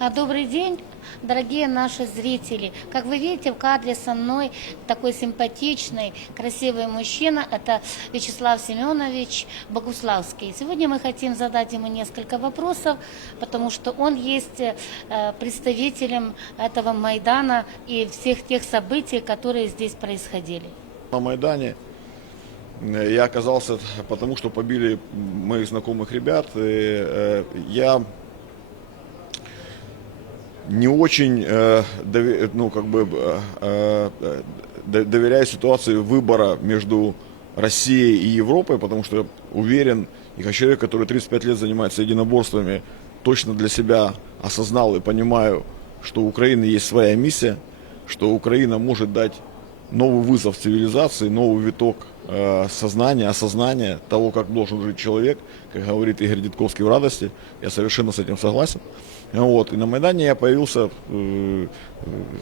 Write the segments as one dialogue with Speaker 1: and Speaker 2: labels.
Speaker 1: А, Добрый день, дорогие наши зрители. Как вы видите, в кадре со мной такой симпатичный, красивый мужчина. Это Вячеслав Семенович Богуславский. Сегодня мы хотим задать ему несколько вопросов, потому что он есть э, представителем этого Майдана и всех тех событий, которые здесь происходили.
Speaker 2: На Майдане э, я оказался потому, что побили моих знакомых ребят. И, э, я не очень э, дови- ну, как бы, э, э, до- доверяю ситуации выбора между Россией и Европой, потому что уверен, и как человек, который 35 лет занимается единоборствами, точно для себя осознал и понимаю, что у Украины есть своя миссия, что Украина может дать новый вызов цивилизации, новый виток э, сознания, осознания того, как должен жить человек, как говорит Игорь Дедковский в «Радости». Я совершенно с этим согласен. Вот. И на Майдане я появился э,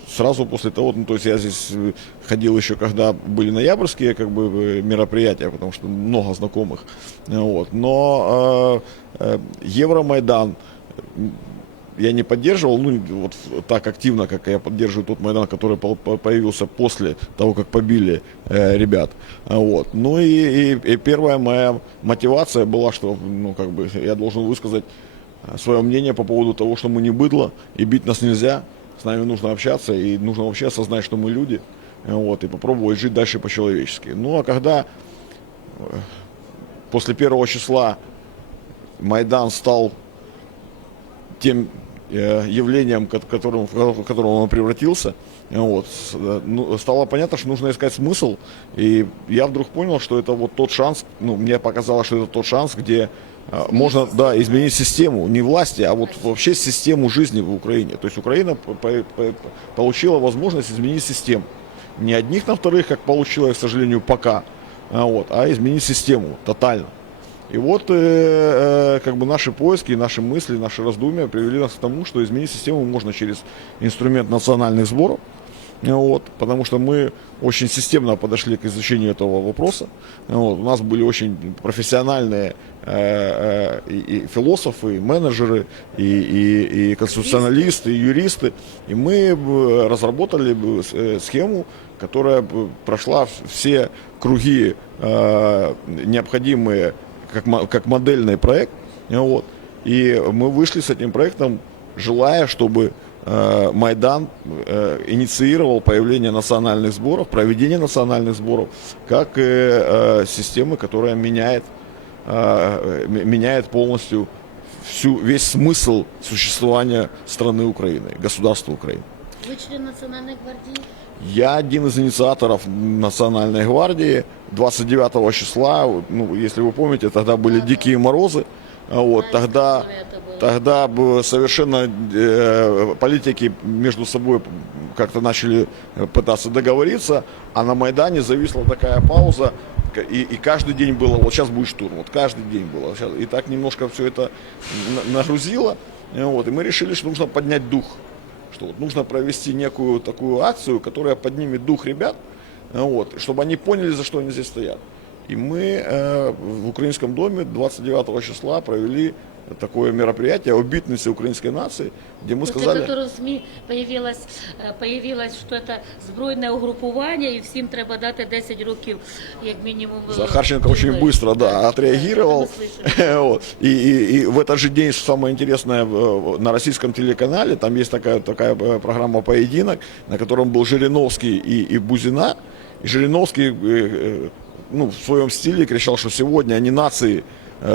Speaker 2: сразу после того, ну, то есть я здесь э, ходил еще, когда были ноябрьские как бы, э, мероприятия, потому что много знакомых. Вот. Но э, э, Евромайдан я не поддерживал, ну, вот так активно, как я поддерживаю тот Майдан, который по- по- появился после того, как побили э, ребят. Вот. Ну и, и- и первая моя мотивация была, что, ну, как бы, я должен высказать свое мнение по поводу того, что мы не быдло, и бить нас нельзя, с нами нужно общаться, и нужно вообще осознать, что мы люди, э, вот, и попробовать жить дальше по-человечески. Ну, а когда э, после первого числа Майдан стал тем э, явлением, ко- которым, в котором он превратился, э, вот, э, ну, стало понятно, что нужно искать смысл. И я вдруг понял, что это вот тот шанс, ну, мне показалось, что это тот шанс, где э, можно, да, изменить систему, не власти, а вот вообще систему жизни в Украине. То есть Украина по- по- по- получила возможность изменить систему. Не одних на вторых, как получилось, к сожалению, пока, а, вот, а изменить систему тотально. И вот э, э, как бы наши поиски, наши мысли, наши раздумья привели нас к тому, что изменить систему можно через инструмент национальных сборов. Вот, потому что мы очень системно подошли к изучению этого вопроса. Вот, у нас были очень профессиональные э, э, и, философы, и менеджеры, и, и, и конституционалисты, и юристы. И мы разработали э, схему, которая прошла все круги э, необходимые как, как модельный проект. Вот. И мы вышли с этим проектом, желая, чтобы Майдан э, инициировал появление национальных сборов, проведение национальных сборов, как э, э, системы, которая меняет, э, меняет полностью всю, весь смысл существования страны Украины, государства Украины.
Speaker 1: Вы член Национальной гвардии?
Speaker 2: Я один из инициаторов Национальной гвардии. 29 числа, ну, если вы помните, тогда были дикие морозы. Вот, тогда, тогда совершенно э, политики между собой как-то начали пытаться договориться, а на Майдане зависла такая пауза, и, и каждый день было, вот сейчас будет штурм, вот каждый день было. Щас- и так немножко все это на- нагрузило. Э, Вот, и мы решили, что нужно поднять дух что вот нужно провести некую такую акцию, которая поднимет дух ребят, э, вот, чтобы они поняли, за что они здесь стоят. И мы э, в Украинском доме 29 числа провели такое мероприятие обітниці української нації, де ми
Speaker 1: После
Speaker 2: сказали,
Speaker 1: которого в СМІ появилось, е, появилось, що це збройне угрупування, і всім треба дати 10 років, як мінімум. е,
Speaker 2: Захарченко очень
Speaker 1: тюрми.
Speaker 2: быстро да,
Speaker 1: Да,
Speaker 2: отреагировал.
Speaker 1: это мы слышали.
Speaker 2: Вот. И, и- и в этот же день, что самое интересное, э, на российском телеканале, там есть такая, такая э, программа «Поединок», на котором был Жириновский и, и Бузина. И Жириновский э, э, ну, в своем стиле кричал, что сегодня они нации э,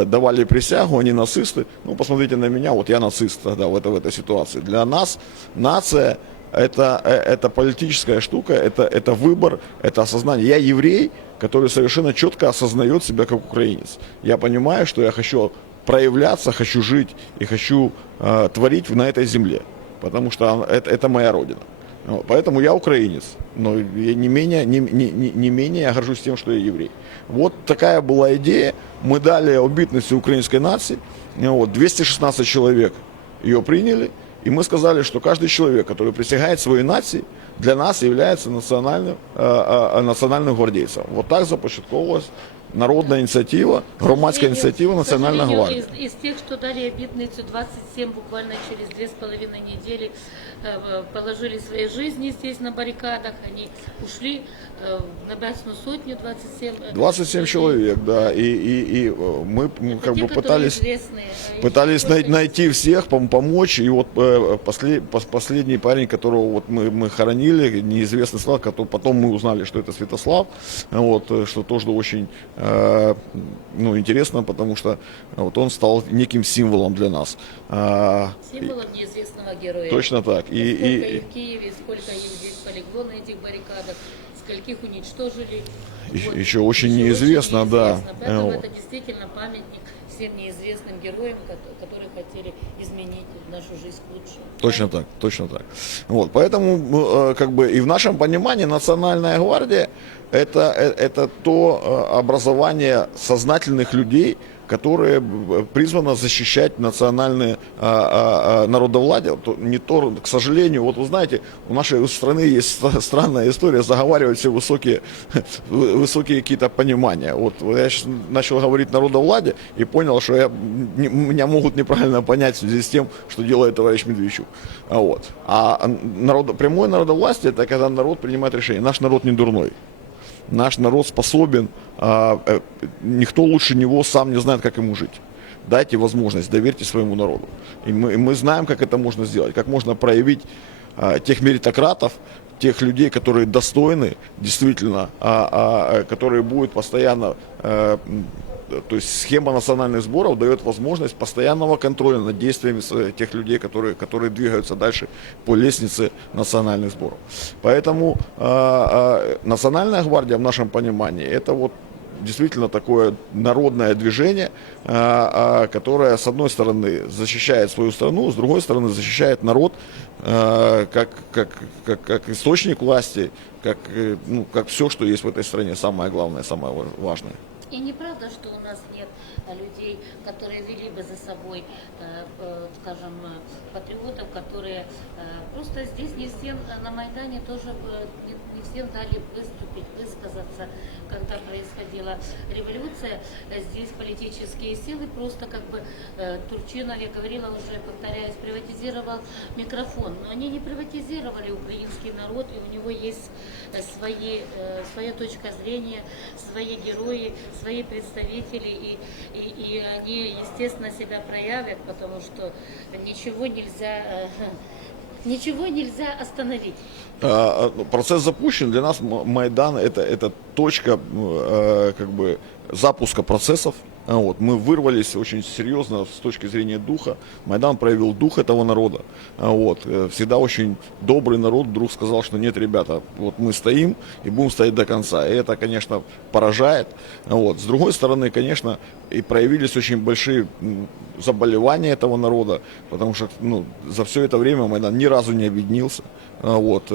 Speaker 2: давали присягу, они нацисты. Ну, посмотрите на меня, вот я нацист тогда в, это, в этой ситуации. Для нас нация это, э, это политическая штука, это, это выбор, это осознание. Я еврей, который совершенно четко осознает себя как украинец. Я понимаю, что я хочу проявляться, хочу жить и хочу э, творить на этой земле, потому что это, это моя родина. Вот, Поэтому я украинец, но не менее, не, не, не- не менее я горжусь тем, что я еврей. Вот такая была идея. Мы дали обитности украинской нации. Вот, 216 человек ее приняли. И мы сказали, что каждый человек, который присягает своей нации, для нас является национальным, э, э, национальным гвардейцем. Вот так започатковалась инициатива
Speaker 1: сожалению,
Speaker 2: Национальной
Speaker 1: к сожалению,
Speaker 2: гвардии.
Speaker 1: Из, из тех, что дали обидницу, 27 буквально через две с половиной недели э, положили свои жизни здесь на баррикадах. Они ушли э, в Небесную сотню 27. э,
Speaker 2: 27
Speaker 1: людей.
Speaker 2: человек, да, и, и, и э, мы
Speaker 1: Это
Speaker 2: как
Speaker 1: те,
Speaker 2: бы пытались,
Speaker 1: э,
Speaker 2: пытались най- найти всех, пом- помочь, и вот э, после- пос- последний парень, которого вот мы, мы хоронили, неизвестный который потом мы узнали, что это Святослав, вот, э, что тоже очень э, ну, интересно, потому что вот он стал неким символом для нас. А,
Speaker 1: Символом неизвестного героя.
Speaker 2: Точно так. И,
Speaker 1: сколько
Speaker 2: и,
Speaker 1: их в Киеве, сколько их здесь полегло на этих баррикадах, скольких уничтожили.
Speaker 2: Еще- еще очень неизвестно, да.
Speaker 1: неизвестно. Поэтому
Speaker 2: Вот.
Speaker 1: это действительно памятник всем неизвестным героям, ко- которые хотели изменить нашу жизнь к лучшему.
Speaker 2: Точно так, точно так. Вот, поэтому, э, как бы, и в нашем понимании Национальная гвардия это, э, это то э, образование сознательных людей, которые э, призвано защищать национальное а, а, а, народовладие. Не то, к сожалению, вот вы знаете, у нашей страны есть ст- странная история, заговаривать все высокие, высокие какие-то понимания. Вот я сейчас начал говорить народовладие и понял, что я, не- меня могут неправильно понять в связи с тем, что делает товарищ Медведчук. А, вот. а народ, прямое народовластие это когда народ принимает решение. Наш народ не дурной. Наш народ способен, а, э, никто лучше него сам не знает, как ему жить. Дайте возможность, доверьте своему народу. И мы, и мы знаем, как это можно сделать, как можно проявить а, тех меритократов, тех людей, которые достойны, действительно, а, а, э, которые будут постоянно, э, то есть схема национальных сборов дает возможность постоянного контроля над действиями с- тех людей, которые, которые двигаются дальше по лестнице национальных сборов. Поэтому а, а, Национальная гвардия в нашем понимании это вот действительно такое народное движение, а, которое, с одной стороны, защищает свою страну, с другой стороны, защищает народ как, как, как, как источник власти, как, э, ну, как все, что есть в этой стране, самое главное, самое ва- важное.
Speaker 1: И неправда, что у нас нет людей, которые вели бы за собой, э, э, скажем, патриотов, которые э, просто здесь не всем на Майдане тоже не, всем дали выступить, высказаться, когда происходила революция. Здесь политические силы просто как бы Турчинов, я говорила уже, повторяюсь, приватизировал микрофон. Но они не приватизировали украинский народ, и у него есть свои, своя точка зрения, свои герои, свои представители, и, и, и они, естественно, себя проявят, потому что ничего нельзя, э, ничего нельзя остановить.
Speaker 2: А, а, Процесс запущен. Для нас Майдан это, это точка э, как бы запуска процессов. А Вот. Мы вырвались очень серьезно с точки зрения духа. Майдан проявил дух этого народа. А Вот. Э, Всегда очень добрый народ вдруг сказал, что нет, ребята, вот мы стоим и будем стоять до конца. И это, конечно, поражает. А Вот. С другой стороны, конечно, и проявились очень большие заболевания этого народа, потому что ну, за все это время Майдан ни разу не объединился. Вот.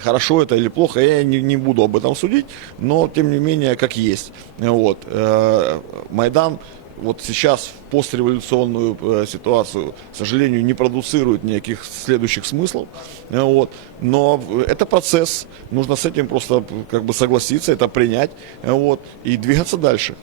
Speaker 2: Хорошо это или плохо, я не, не буду об этом судить, но тем не менее, как есть. Вот. Э, Майдан вот сейчас в постреволюционную э, ситуацию, к сожалению, не продуцирует никаких следующих смыслов. Э, Вот. Но это процесс, нужно с этим просто как бы согласиться, это принять вот, и двигаться дальше.